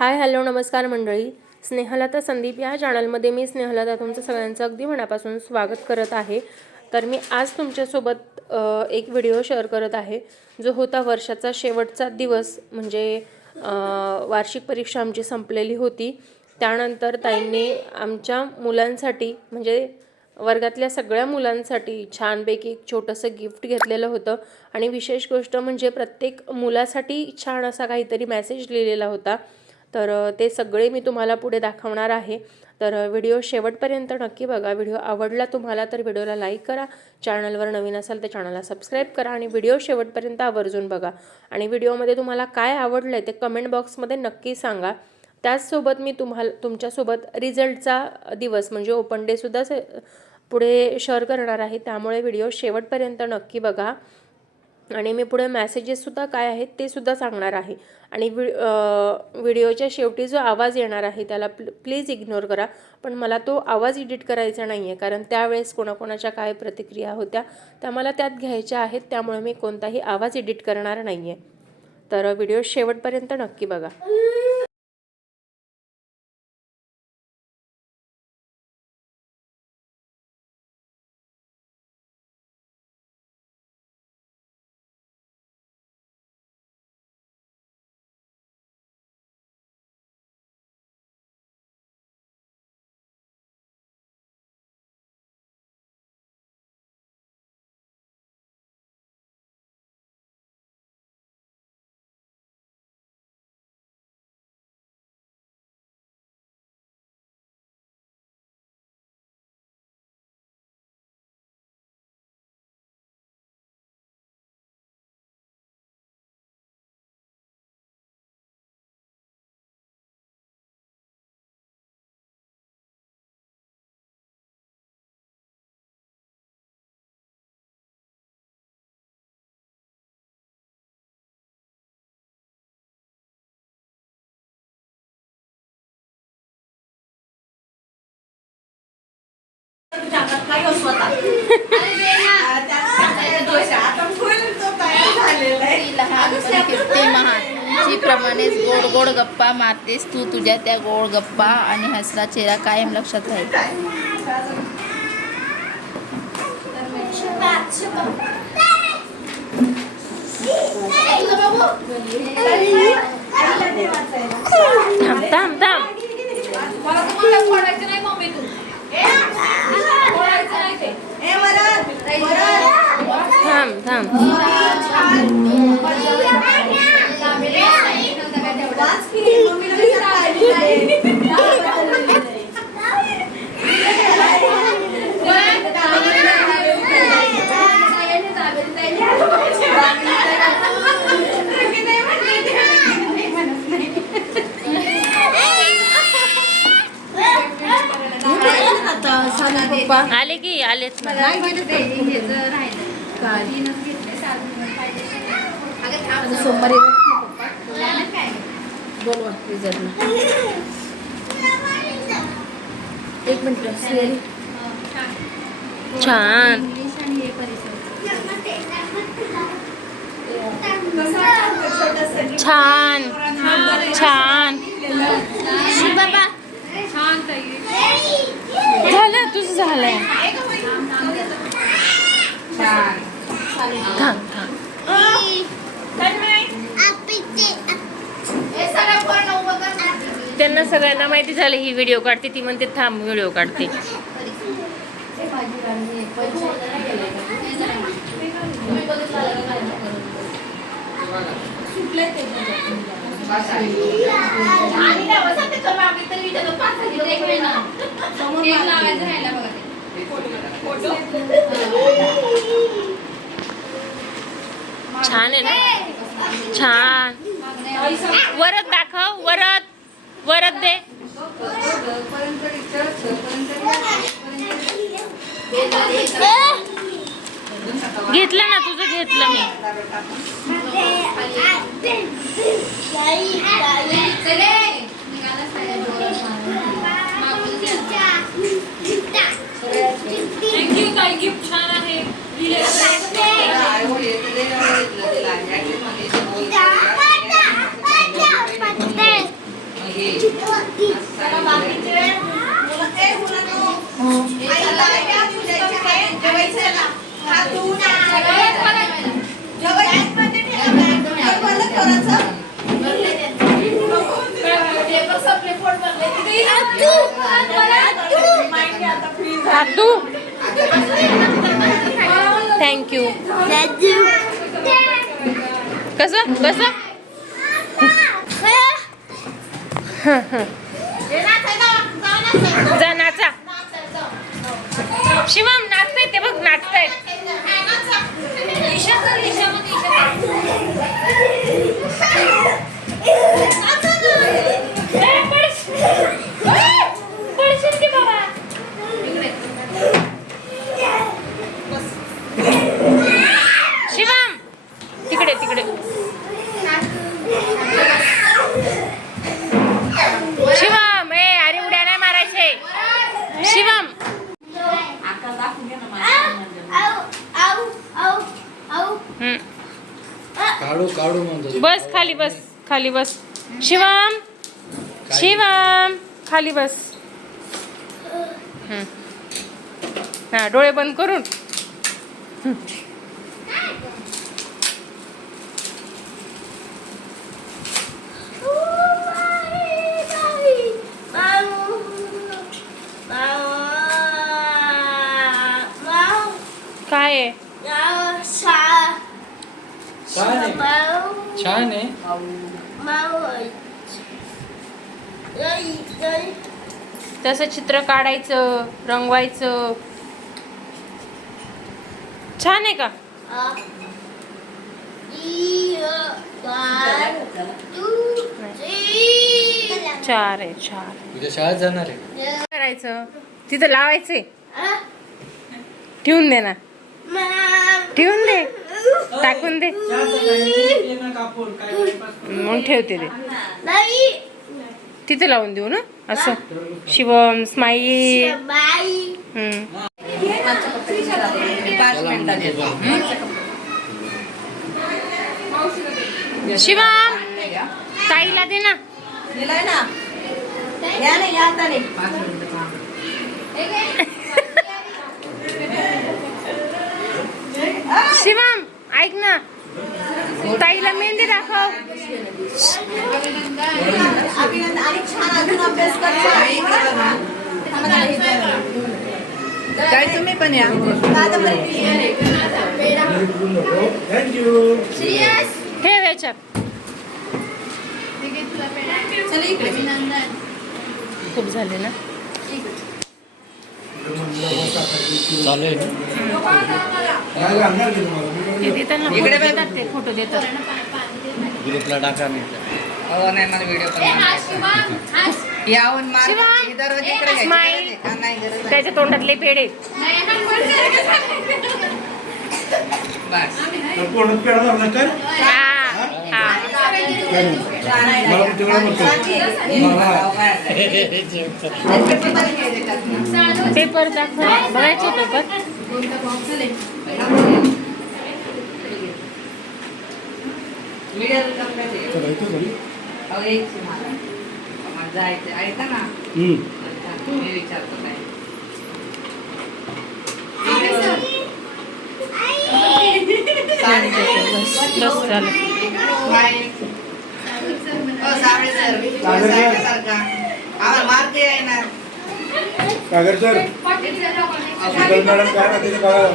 Hi hello नमस्कार मंडळी, स्नेहलता संदीप या चॅनलमध्ये मी स्नेहलता तुमचं सगळ्यांचं अगदी मनापासून स्वागत करत आहे। तर मी आज तुमच्यासोबत एक व्हिडिओ शेअर करत आहे जो होता वर्षाचा शेवटचा दिवस, म्हणजे वार्षिक परीक्षा आमची संपलेली होती। त्यानंतर ताईंनी आमच्या मुलांसाठी म्हणजे वर्गातल्या सगळ्या मुलांसाठी छानपैकी एक छोटंसं गिफ्ट घेतलेलं होतं आणि विशेष गोष्ट म्हणजे प्रत्येक मुलासाठी छान असा काहीतरी मेसेज लिहिलेला होता। तर ते सगळे मी तुम्हाला पुढे दाखवणार आहे। तर व्हिडिओ शेवटपर्यंत नक्की बघा। व्हिडिओ आवडला तुम्हाला तर व्हिडिओला लाईक करा, चॅनलवर नवीन असाल तर चॅनलला सबस्क्राईब करा आणि व्हिडिओ शेवटपर्यंत आवर्जून बघा। आणि व्हिडिओमध्ये तुम्हाला काय आवडलं ते कमेंट बॉक्समध्ये नक्की सांगा। त्याचसोबत मी तुमच्यासोबत रिझल्टचा दिवस म्हणजे ओपन डे सुद्धा पुढे शेअर करणार आहे, त्यामुळे व्हिडिओ शेवटपर्यंत नक्की बघा। आणि मी पुढे मेसेजेससुद्धा काय आहेत ते सुद्धा सांगणार आहे। आणि व्हिडिओच्या शेवटी जो आवाज येणार आहे त्याला प्लीज इग्नोर करा, पण मला तो आवाज एडिट करायचा नाही आहे, कारण त्यावेळेस कोणाकोणाच्या काय प्रतिक्रिया होत्या त्या मला त्यात घ्यायच्या आहेत, त्यामुळे मी कोणताही आवाज एडिट करणार नाही आहे। तर व्हिडिओ शेवटपर्यंत नक्की बघा। प्रमाणेच गोड गोड गप्पा मारतेस तू, तुझ्या त्या गोड गप्पा आणि हसरा चेहरा कायम लक्षात राहील। थांब थांब थांब थांब थांब आले की आलेच ना। सोमवारी एक मिनिट छान छान छान झालं तुझं झालंय। थांब थांब त्यांना सगळ्यांना माहिती झालं ही व्हिडिओ काढते, ती म्हणते थांब व्हिडिओ काढते। छान आहे ना, छान। वरत दाखव, वरत वरत दे। घेतलं ना तुझं, घेतलं मी। थँक्यू ताई, गिफ्ट छान आहे। थँक्यू. कसं कसं जा नाचा. शिवम नाचताय ते बघ नाचताय. शिवम तिकडे तिकडे. शिवम अरे उड्या नाही मारायचे. शिवम काढू काढू म्हणतो. बस खाली बस खाली बस. शिवम शिवम खाली बस. हा डोळे बंद करून. काय आहे? छान आहे. तसं चित्र काढायचं रंगवायचं. छान आहे का? चार आहे चार. उद्या शाळेत जाणार आहे. करायचं तिथं लावायचंय. ठेवून दे ना. ठेवून दे. टाकून दे. मग ठेवते ते तिथे लावून देऊ ना असं. शिवम स्माईल. शिवम ताईला दे ना. शिवम ऐक ना ताईला मेहंदी दाखव. काय तुम्ही पण या. ठेव याच्यात. खूप झाले ना. चालू आहे ते देतात ना फोटो देतात ते फोटो देतात. ग्रुपला टाका मी. हो नाही मला व्हिडिओ पण यावून स्माईल. त्याच्या तोंडातले पेढे. पेपर दाखव बघायचे पेपर. जायचं ऐका ना. मी विचारतो काय. बस झालं. मार्क आहे ना. सागर सर शीतल मॅडम काय म्हणते ते बघायला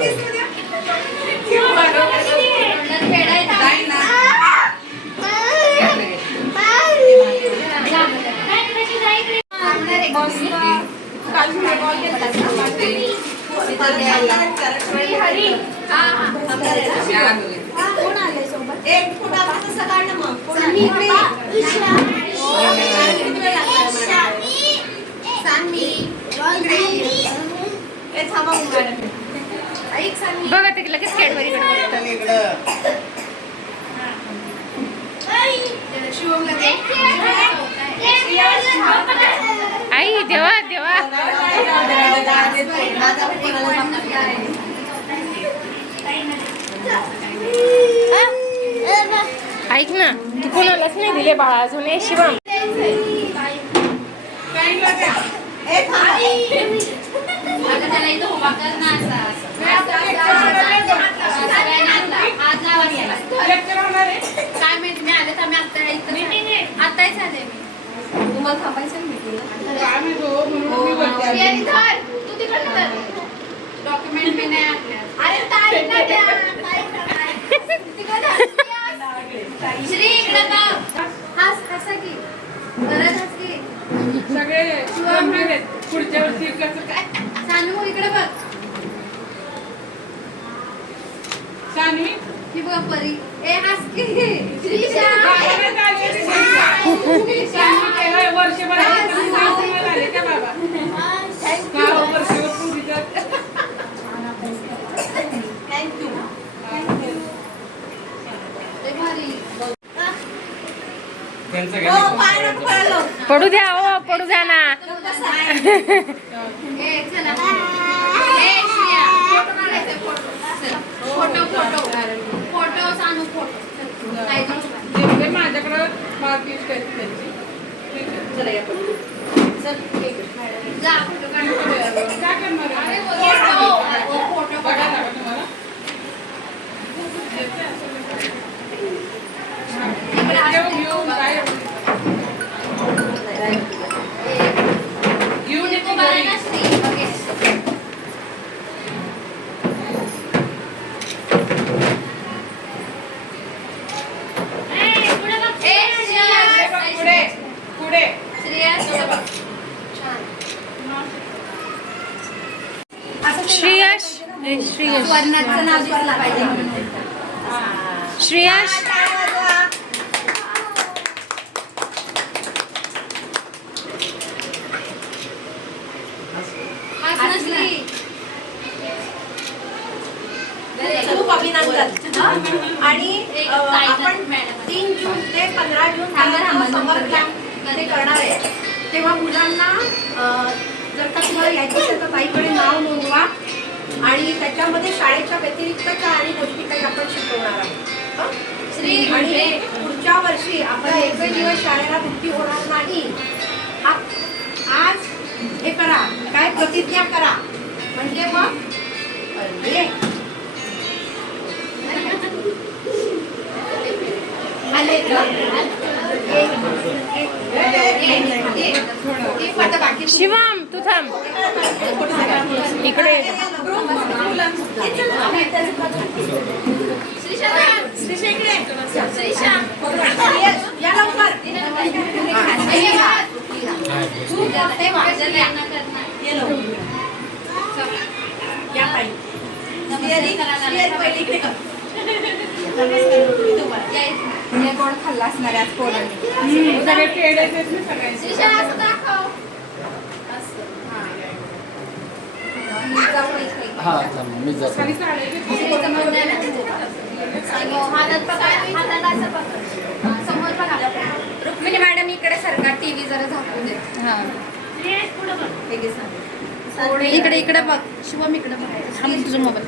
बघा ते लगेच कॅडबरी आई देवा देवा. ऐक ना तू कोणालाच नाही दिले बाळा अजून. शिवम काय माहिती मी आले तर मी आताच आले मी तुम्हाला थांबायचं डॉक्युमेंट मी नाही आणले. अरे तारीख नाही द्या. श्री इकडे बघ. हस हसा की गरज हस की सगळे गंभीर आहेत. पुढच्या वर्षी कसं काय सानू इकडे बघ. सानवी ही बघ परी ए हस की श्रीशा वर्षभर आले का बाबा वर्षभर पुरीच्या थँक्यू भारी त्यांचं घ्या. पडू द्या हो, पडू द्या ना. ए चला ए श्रिया फोटो काढायचा photo photo photo Sanu photo काय जेवढे माझ्याकडं मार्किट आहेत त्यांची ठीक आहे. चला या चल जा फोटो काढ. काय करणार आहे? फोटो बघायला काढा. लागेल तुम्हाला. घेऊन काय घेऊन येतो नको घरी. ना श्री बघे ए श्रिया पुढे पुढे श्रिया इकडे बघ. श्रेयश श्रेयश वर्णाचं नाव दिसलं पाहिजे श्रेयश खूप अभिनंदन. आणि आपण 3 जून ते 15 जून समर कॅम्प मध्ये करणार आहे. तेव्हा मुलांना जर का तुम्हाला यायचं असेल तर ताईकडे नाव नोंदवा आणि त्याच्यामध्ये शाळेच्या व्यतिरिक्तच्या आणि गोष्टी काही आपण शिकवणार आहोत. श्री आणि पुढच्या वर्षी आपण एकही दिवस शाळेला सुट्टी होणार नाही. आज हे करा, काय प्रतिज्ञा करा म्हणजे मग अरे शिवम तू थांब इकडे. या लवकर या ताई. पहिले इकडे कर. गोड खाल्ला असणार आज पोरांनी. सगळे पेढे आहेत ना सगळ्यांचे. श्रीशा असं दाखव. हा थांब, मी जातो. खाली साडे घेतली. श्रीचं म्हणणं आहे ना. हातात पकड, हाताला असं पकड. समोर बघा. रुक्मिणी मॅडम इकडे सरकार टीव्ही जरा झाकून दे. इकडे इकडे बघ. शुभम इकडे बघ. थांब तुझा मोबाईल.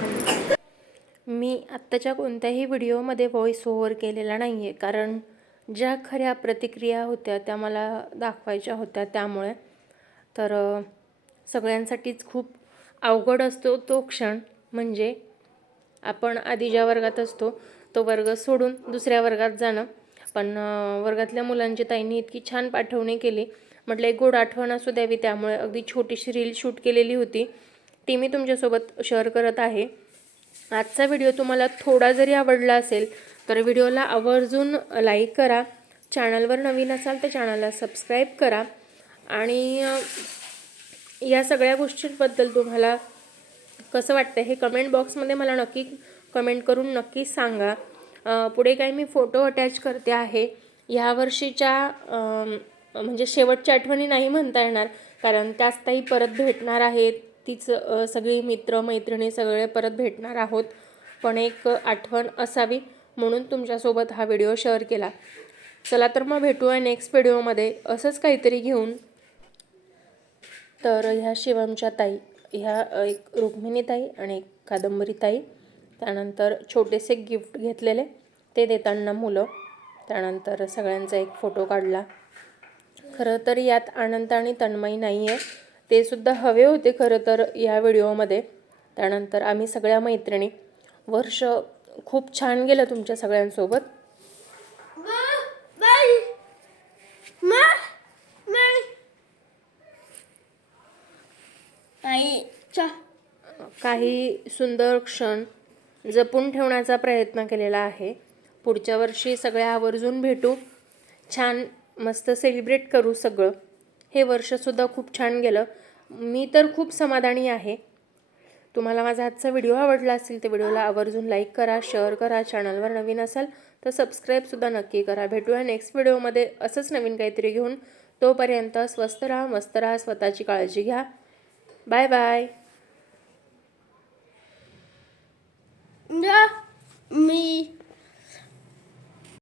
मी आत्ताच्या कोणत्याही व्हिडिओमध्ये व्हॉईस ओव्हर केलेला नाही आहे, कारण ज्या खऱ्या प्रतिक्रिया होत्या त्या मला दाखवायच्या होत्या. त्यामुळे तर सगळ्यांसाठीच खूप अवघड असतो तो क्षण, म्हणजे आपण आधी ज्या वर्गात असतो तो वर्ग सोडून दुसऱ्या वर्गात जाणं. पण वर्गातल्या मुलांची ताईंनी इतकी छान पाठवणी केली, म्हटलं एक गोड आठवण असू द्यावी, त्यामुळे अगदी छोटीशी रील शूट केलेली होती, ती मी तुमच्यासोबत शेअर करत आहे. आजचा व्हिडिओ तुम्हाला थोडा जरी आवडला असेल तर व्हिडिओला आवर्जून लाईक करा. चॅनलवर नवीन असाल तर चॅनलला सबस्क्राईब करा. आणि या सगळ्या गोष्टींबद्दल तुम्हाला कसं वाटतं हे कमेंट बॉक्समध्ये मला नक्की कमेंट करून नक्की सांगा. पुढे काही मी फोटो अटॅच करते आहे. ह्या वर्षीच्या म्हणजे शेवटच्या आठवणी नाही म्हणता येणार, कारण त्याच ताई परत भेटणार आहेत. तीच सगळी मित्र मैत्रिणी सगळे परत भेटणार आहोत. पण एक आठवण असावी म्हणून तुमच्यासोबत हा व्हिडिओ शेअर केला. चला तर मग भेटूया नेक्स्ट व्हिडिओमध्ये असंच काहीतरी घेऊन. तर ह्या शिवमच्या ताई, ह्या एक रुक्मिणी ताई आणि एक कादंबरी ताई, त्यानंतर छोटेसे गिफ्ट घेतलेले ते देताना मुलं, त्यानंतर सगळ्यांचा एक फोटो काढला. खरं तर यात आनंद आणि तन्मयी नाही आहे, ते सुद्धा हवे होते खरं तर या व्हिडिओमध्ये, त्यानंतर आम्ही सगळ्या मैत्रिणी. वर्ष खूप छान गेलं तुमच्या सगळ्यांसोबत. काही सुंदर क्षण जपून ठेवण्याचा प्रयत्न केलेला आहे. पुढच्या वर्षी सगळ्या आवर्जून भेटू, छान मस्त सेलिब्रेट करू सगळं. हे वर्षसुद्धा खूप छान गेलं. मी तर खूप समाधानी आहे. तुम्हाला माझा आजचा व्हिडिओ आवडला असेल तर व्हिडिओला आवर्जून लाईक करा, शेअर करा. चॅनलवर नवीन असाल तर सबस्क्राईबसुद्धा नक्की करा. भेटूया नेक्स्ट व्हिडिओमध्ये असंच नवीन काहीतरी घेऊन. तोपर्यंत स्वस्त राहा, मस्त राहा, स्वतःची काळजी घ्या. Bye bye. मी